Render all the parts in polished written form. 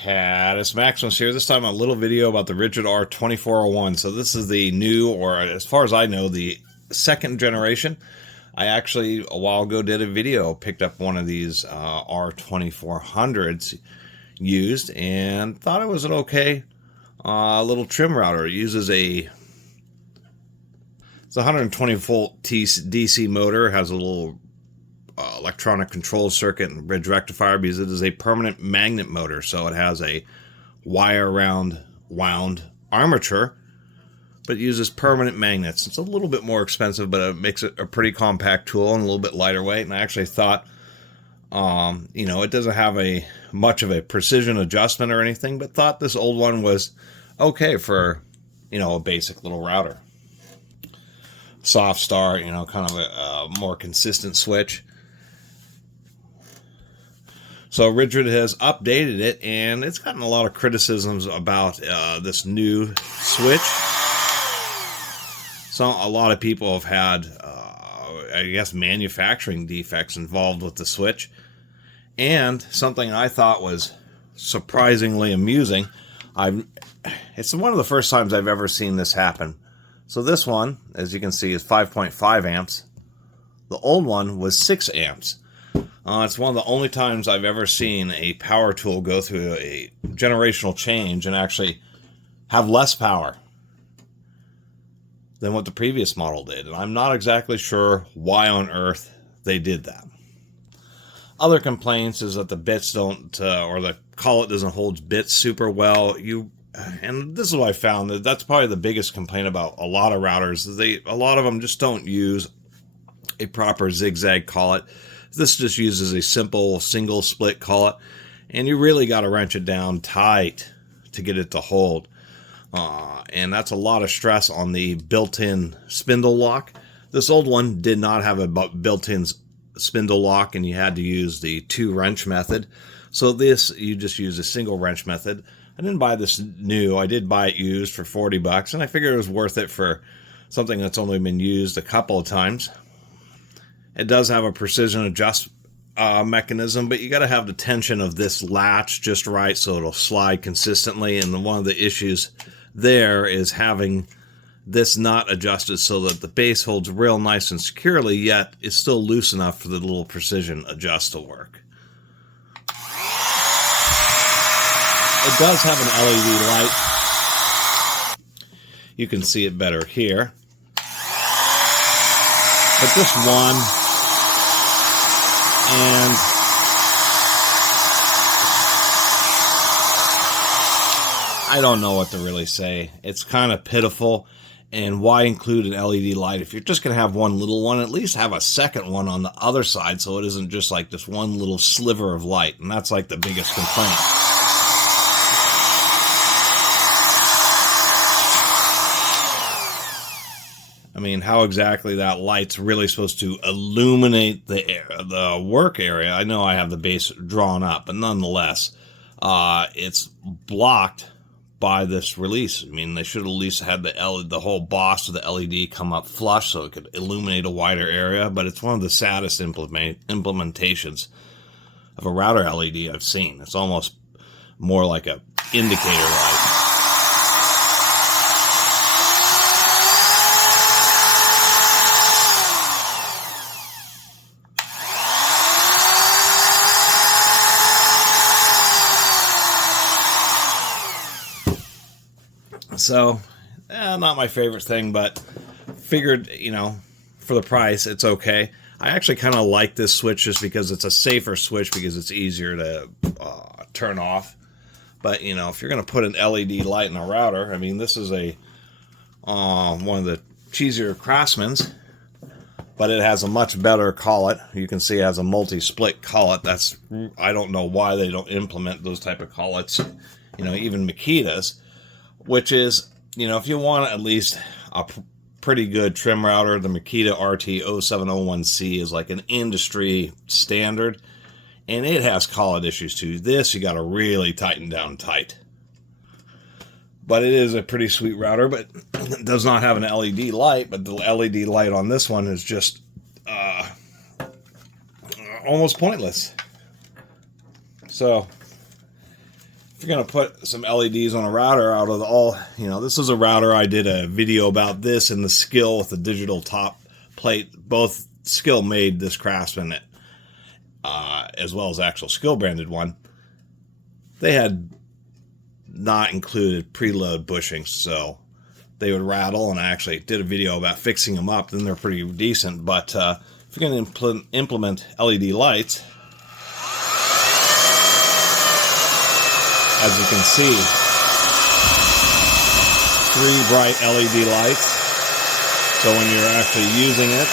Catus, Maximus here. This time a little video about the Ridgid R2401. So this is the new, or as far as I know, the second generation. I actually, a while ago, did a video, picked up one of these R2400s used, and thought it was an okay little trim router. It uses it's a 120 volt DC motor, has a little electronic control circuit and bridge rectifier, because it is a permanent magnet motor. So it has a wire wound armature, but it uses permanent magnets. It's a little bit more expensive, but it makes it a pretty compact tool and a little bit lighter weight. And I actually thought, you know, it doesn't have much of a precision adjustment or anything, but thought this old one was okay for, you know, a basic little router. Soft start, you know, kind of a more consistent switch. So Ridgid has updated it, and it's gotten a lot of criticisms about this new switch. So a lot of people have had, I guess, manufacturing defects involved with the switch. And something I thought was surprisingly amusing, it's one of the first times I've ever seen this happen. So this one, as you can see, is 5.5 amps. The old one was 6 amps. It's one of the only times I've ever seen a power tool go through a generational change and actually have less power than what the previous model did. And I'm not exactly sure why on earth they did that. Other complaints is that the bits don't, or the collet doesn't hold bits super well. And this is what I found, that's probably the biggest complaint about a lot of routers. A lot of them just don't use a proper zigzag collet. This just uses a simple single split collet, and you really got to wrench it down tight to get it to hold. And that's a lot of stress on the built-in spindle lock. This old one did not have a built-in spindle lock, and you had to use the 2-wrench method. So this, you just use a single wrench method. I didn't buy this new. I did buy it used for 40 bucks, and I figured it was worth it for something that's only been used a couple of times. It does have a precision adjust mechanism, but you got to have the tension of this latch just right so it'll slide consistently. And one of the issues there is having this not adjusted so that the base holds real nice and securely, yet it's still loose enough for the little precision adjust to work. It does have an LED light. You can see it better here. But this one, and I don't know what to really say. It's kind of pitiful. And why include an LED light? If you're just going to have one little one, at least have a second one on the other side so it isn't just like this one little sliver of light. And that's like the biggest complaint. I mean, how exactly that light's really supposed to illuminate the work area. I know I have the base drawn up, but nonetheless, it's blocked by this release. I mean, they should at least had the whole boss of the LED come up flush so it could illuminate a wider area, but it's one of the saddest implementations of a router LED I've seen. It's almost more like a indicator light. So, not my favorite thing, but figured, you know, for the price, it's okay. I actually kind of like this switch just because it's a safer switch, because it's easier to turn off. But, you know, if you're going to put an LED light in a router, I mean, this is one of the cheesier Craftsman's, but it has a much better collet. You can see it has a multi-split collet. I don't know why they don't implement those type of collets, you know, even Makita's. Which is, you know, if you want at least a pretty good trim router, the Makita RT0701C is like an industry standard, and it has collet issues too. This you got to really tighten down tight. But it is a pretty sweet router, but it does not have an LED light. But the LED light on this one is just almost pointless. So if you're going to put some LEDs on a router out of the all, you know, this is a router. I did a video about this and the Skill with the digital top plate. Both Skill made this Craftsman, as well as the actual Skill branded one. They had not included preload bushings, so they would rattle, and I actually did a video about fixing them up. Then they're pretty decent, but if you're going to implement LED lights, as you can see, 3 bright LED lights. So when you're actually using it,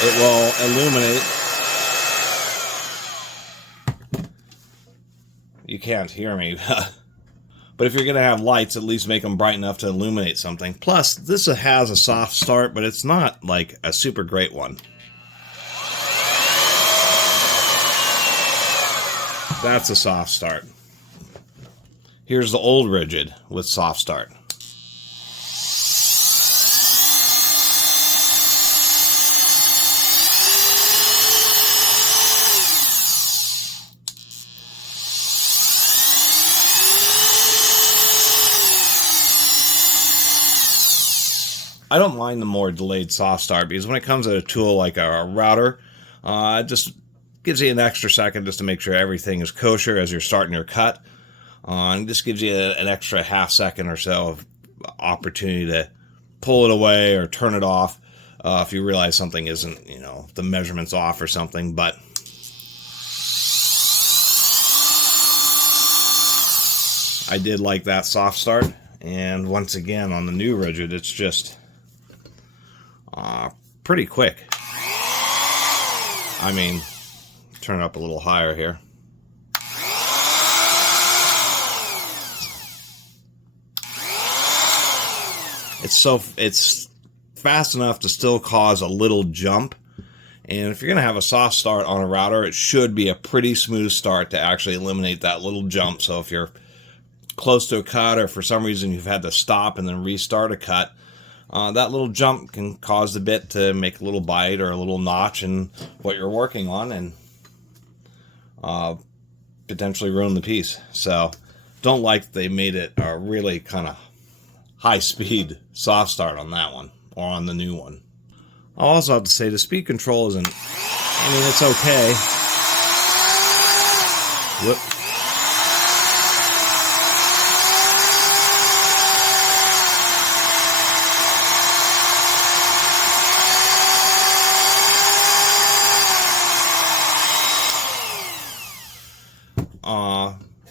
it will illuminate. You can't hear me. But if you're going to have lights, at least make them bright enough to illuminate something. Plus, this has a soft start, but it's not like a super great one. That's a soft start. Here's the old Ridgid with soft start. I don't mind the more delayed soft start because when it comes to a tool like a router, it just gives you an extra second just to make sure everything is kosher as you're starting your cut. And just gives you an extra half second or so of opportunity to pull it away or turn it off if you realize something isn't, you know, the measurements off or something. But I did like that soft start. And once again, on the new Ridgid, it's just pretty quick. I mean, turn it up a little higher here. It's fast enough to still cause a little jump. And if you're going to have a soft start on a router, it should be a pretty smooth start to actually eliminate that little jump. So if you're close to a cut or for some reason you've had to stop and then restart a cut, that little jump can cause the bit to make a little bite or a little notch in what you're working on and potentially ruin the piece. So don't like they made it a really kind of high-speed soft start on that one, or on the new one. I'll also have to say the speed control isn't, I mean, it's okay. Whoop.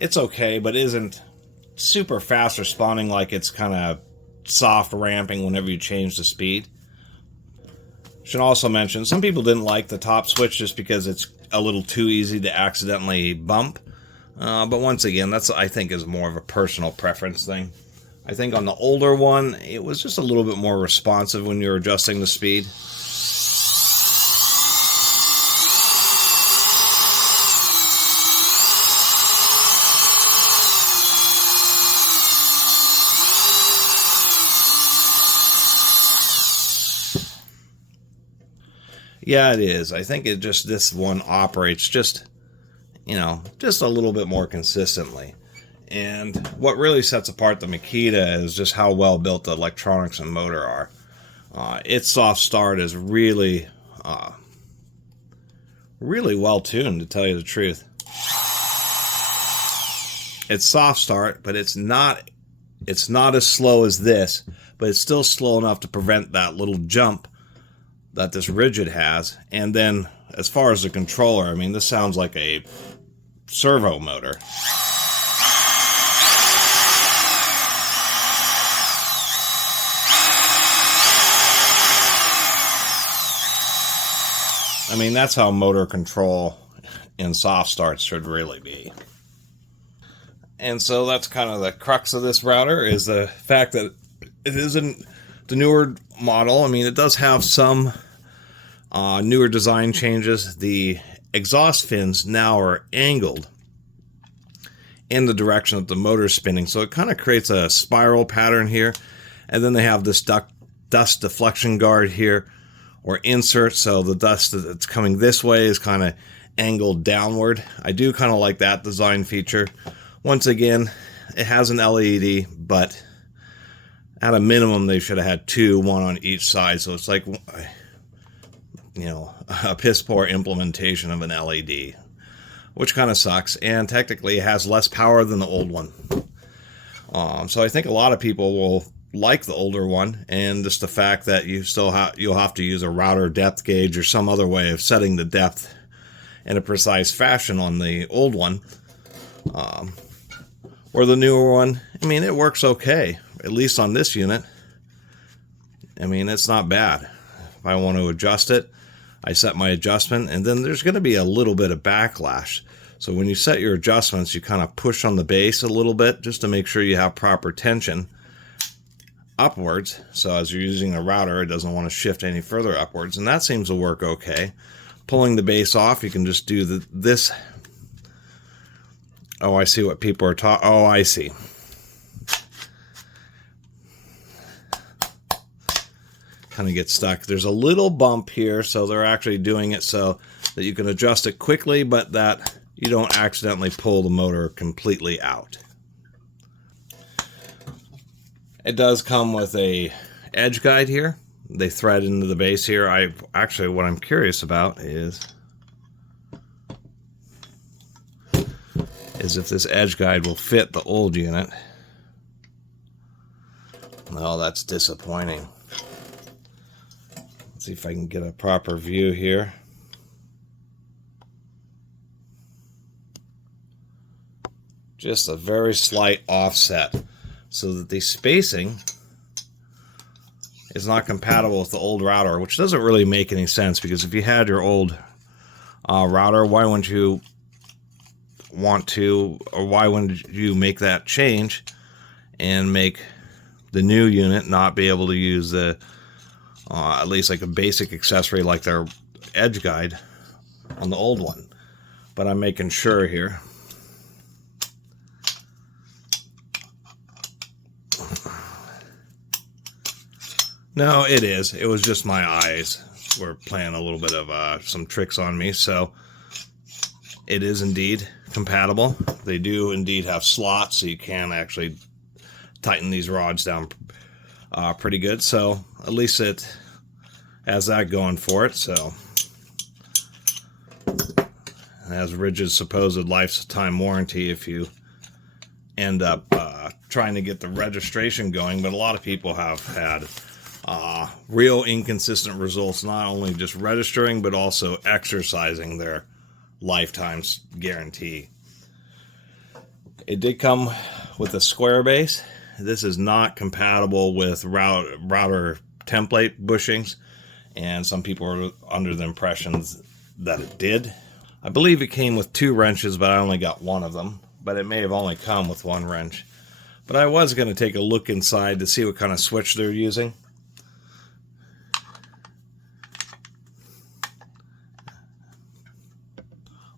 It's okay, but isn't super fast responding like it's kind of soft ramping whenever you change the speed. Should also mention, some people didn't like the top switch just because it's a little too easy to accidentally bump. But once again, that's, I think, is more of a personal preference thing. I think on the older one, it was just a little bit more responsive when you're adjusting the speed. Yeah, it is. I think it just, this one operates just, you know, just a little bit more consistently. And what really sets apart the Makita is just how well built the electronics and motor are. Its soft start is really, really well tuned, to tell you the truth. It's soft start, but it's not as slow as this, but it's still slow enough to prevent that little jump that this Ridgid has. And then as far as the controller, I mean, this sounds like a servo motor. I mean, that's how motor control in soft starts should really be. And so that's kind of the crux of this router, is the fact that it isn't the newer model. I mean, it does have some newer design changes. The exhaust fins now are angled in the direction that the motor is spinning, so it kind of creates a spiral pattern here. And then they have this dust deflection guard here, or insert, so the dust that's coming this way is kind of angled downward. I do kind of like that design feature. Once again, it has an LED, but at a minimum, they should have had two, one on each side. So it's like, you know, a piss poor implementation of an LED, which kind of sucks. And technically, it has less power than the old one. So I think a lot of people will like the older one, and just the fact that you'll have to use a router depth gauge or some other way of setting the depth in a precise fashion on the old one. Or the newer one, I mean, it works okay, at least on this unit. I mean, it's not bad. If I want to adjust it, I set my adjustment, and then there's going to be a little bit of backlash. So when you set your adjustments, you kind of push on the base a little bit just to make sure you have proper tension upwards. So as you're using a router, it doesn't want to shift any further upwards, and that seems to work okay. Pulling the base off, you can just do this. Oh, I see what people are talking. Oh, I see. Kind of get stuck. There's a little bump here, so they're actually doing it so that you can adjust it quickly, but that you don't accidentally pull the motor completely out. It does come with a edge guide here. They thread into the base here. What I'm curious about is if this edge guide will fit the old unit. No, that's disappointing. Let's see if I can get a proper view here. Just a very slight offset so that the spacing is not compatible with the old router, which doesn't really make any sense, because if you had your old router, why wouldn't you make that change and make the new unit not be able to use the at least like a basic accessory like their edge guide on the old one? But I'm making sure here. No, it is. It was just my eyes were playing a little bit of some tricks on me. So it is indeed compatible. They do indeed have slots, so you can actually tighten these rods down pretty good. So at least it has that going for it. So it has Ridgid's supposed lifetime warranty if you end up trying to get the registration going. But a lot of people have had real inconsistent results, not only just registering, but also exercising their lifetime guarantee. It did come with a square base. This is not compatible with router template bushings, and some people are under the impressions that it did. I believe it came with 2 wrenches, but I only got one of them, but it may have only come with 1 wrench. But I was going to take a look inside to see what kind of switch they're using.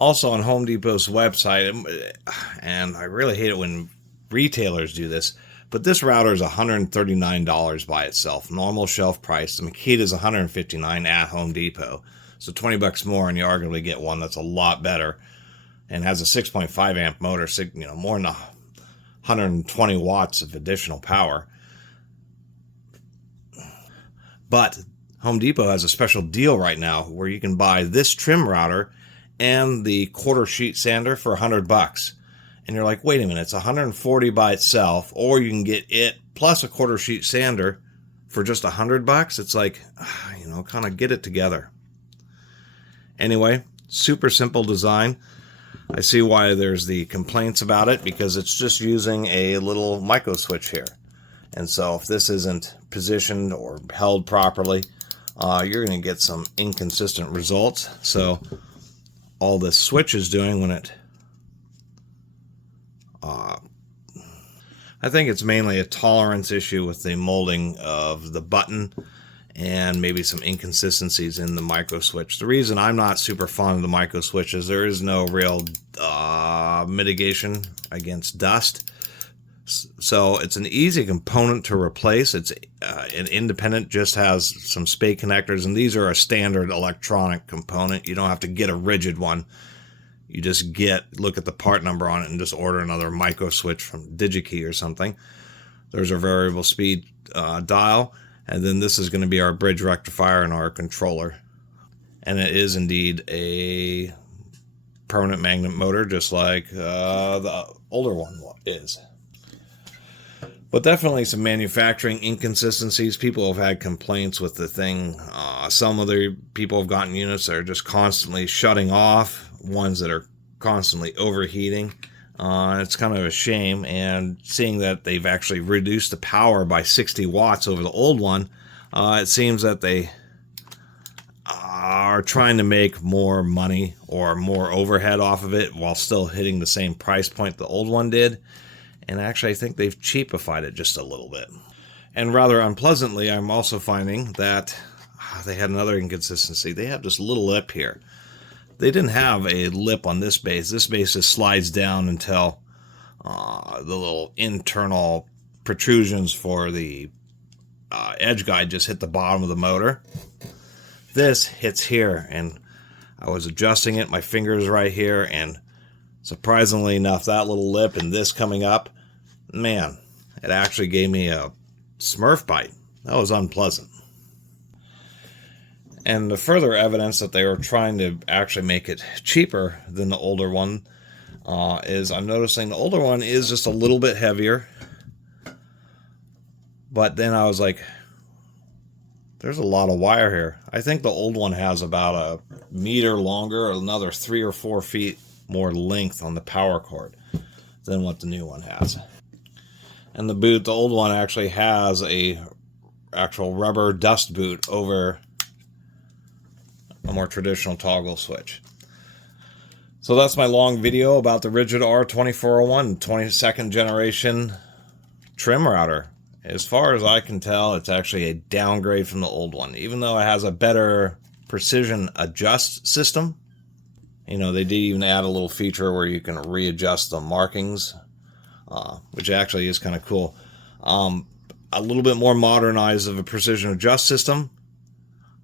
Also on Home Depot's website, and I really hate it when retailers do this, but this router is $139 by itself, normal shelf price. The Makita is $159 at Home Depot, so $20 more, and you arguably get one that's a lot better and has a 6.5 amp motor, you know, more than 120 watts of additional power. But Home Depot has a special deal right now where you can buy this trim router and the quarter sheet sander for $100. And you're like, wait a minute, it's $140 by itself, or you can get it plus a quarter sheet sander for just $100. It's like, you know, kind of get it together. Anyway, super simple design. I see why there's the complaints about it, because it's just using a little micro switch here. And so if this isn't positioned or held properly, you're going to get some inconsistent results. So all this switch is doing when it I think it's mainly a tolerance issue with the molding of the button and maybe some inconsistencies in the micro switch. The reason I'm not super fond of the micro switch is there is no real mitigation against dust. So it's an easy component to replace. It's an independent, just has some spade connectors, and these are a standard electronic component. You don't have to get a Ridgid one. You just look at the part number on it and just order another micro switch from DigiKey or something. There's our variable speed dial, and then this is going to be our bridge rectifier and our controller. And it is indeed a permanent magnet motor, just like the older one is. But definitely some manufacturing inconsistencies. People have had complaints with the thing. Some other people have gotten units that are just constantly shutting off, ones that are constantly overheating. It's kind of a shame, and seeing that they've actually reduced the power by 60 watts over the old one, it seems that they are trying to make more money or more overhead off of it while still hitting the same price point the old one did. And actually, I think they've cheapified it just a little bit. And rather unpleasantly, I'm also finding that they had another inconsistency. They have this little lip here. They didn't have a lip on this base. This base just slides down until the little internal protrusions for the edge guide just hit the bottom of the motor. This hits here, and I was adjusting it. My finger's right here, and surprisingly enough, that little lip and this coming up, man, it actually gave me a Smurf bite. That was unpleasant. And the further evidence that they were trying to actually make it cheaper than the older one is I'm noticing the older one is just a little bit heavier. But then I was like, there's a lot of wire here. I think the old one has about a meter longer, or another 3 or 4 feet more length on the power cord than what the new one has. And the boot, the old one actually has a actual rubber dust boot over a more traditional toggle switch. So that's my long video about the Ridgid R2401 22nd generation trim router. As far as I can tell, it's actually a downgrade from the old one, even though it has a better precision adjust system. You know, they did even add a little feature where you can readjust the markings, which actually is kind of cool. A little bit more modernized of a precision adjust system,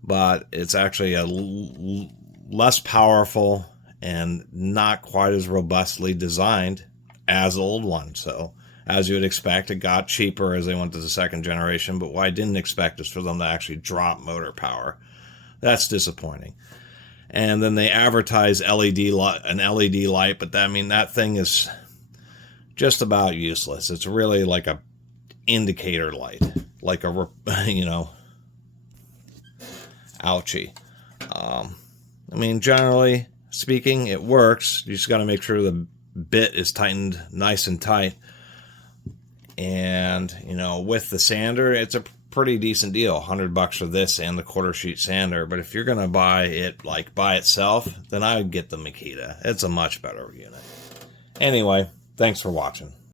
but it's actually a less powerful and not quite as robustly designed as the old one. So, as you would expect, it got cheaper as they went to the second generation, but what I didn't expect is for them to actually drop motor power. That's disappointing. And then they advertise an LED light, but that thing is just about useless. It's really like a indicator light, like a, ouchie. Generally speaking, it works. You just got to make sure the bit is tightened nice and tight. And, with the sander, it's a pretty decent deal. $100 for this and the quarter sheet sander. But if you're going to buy it like by itself, then I would get the Makita. It's a much better unit. Anyway, thanks for watching.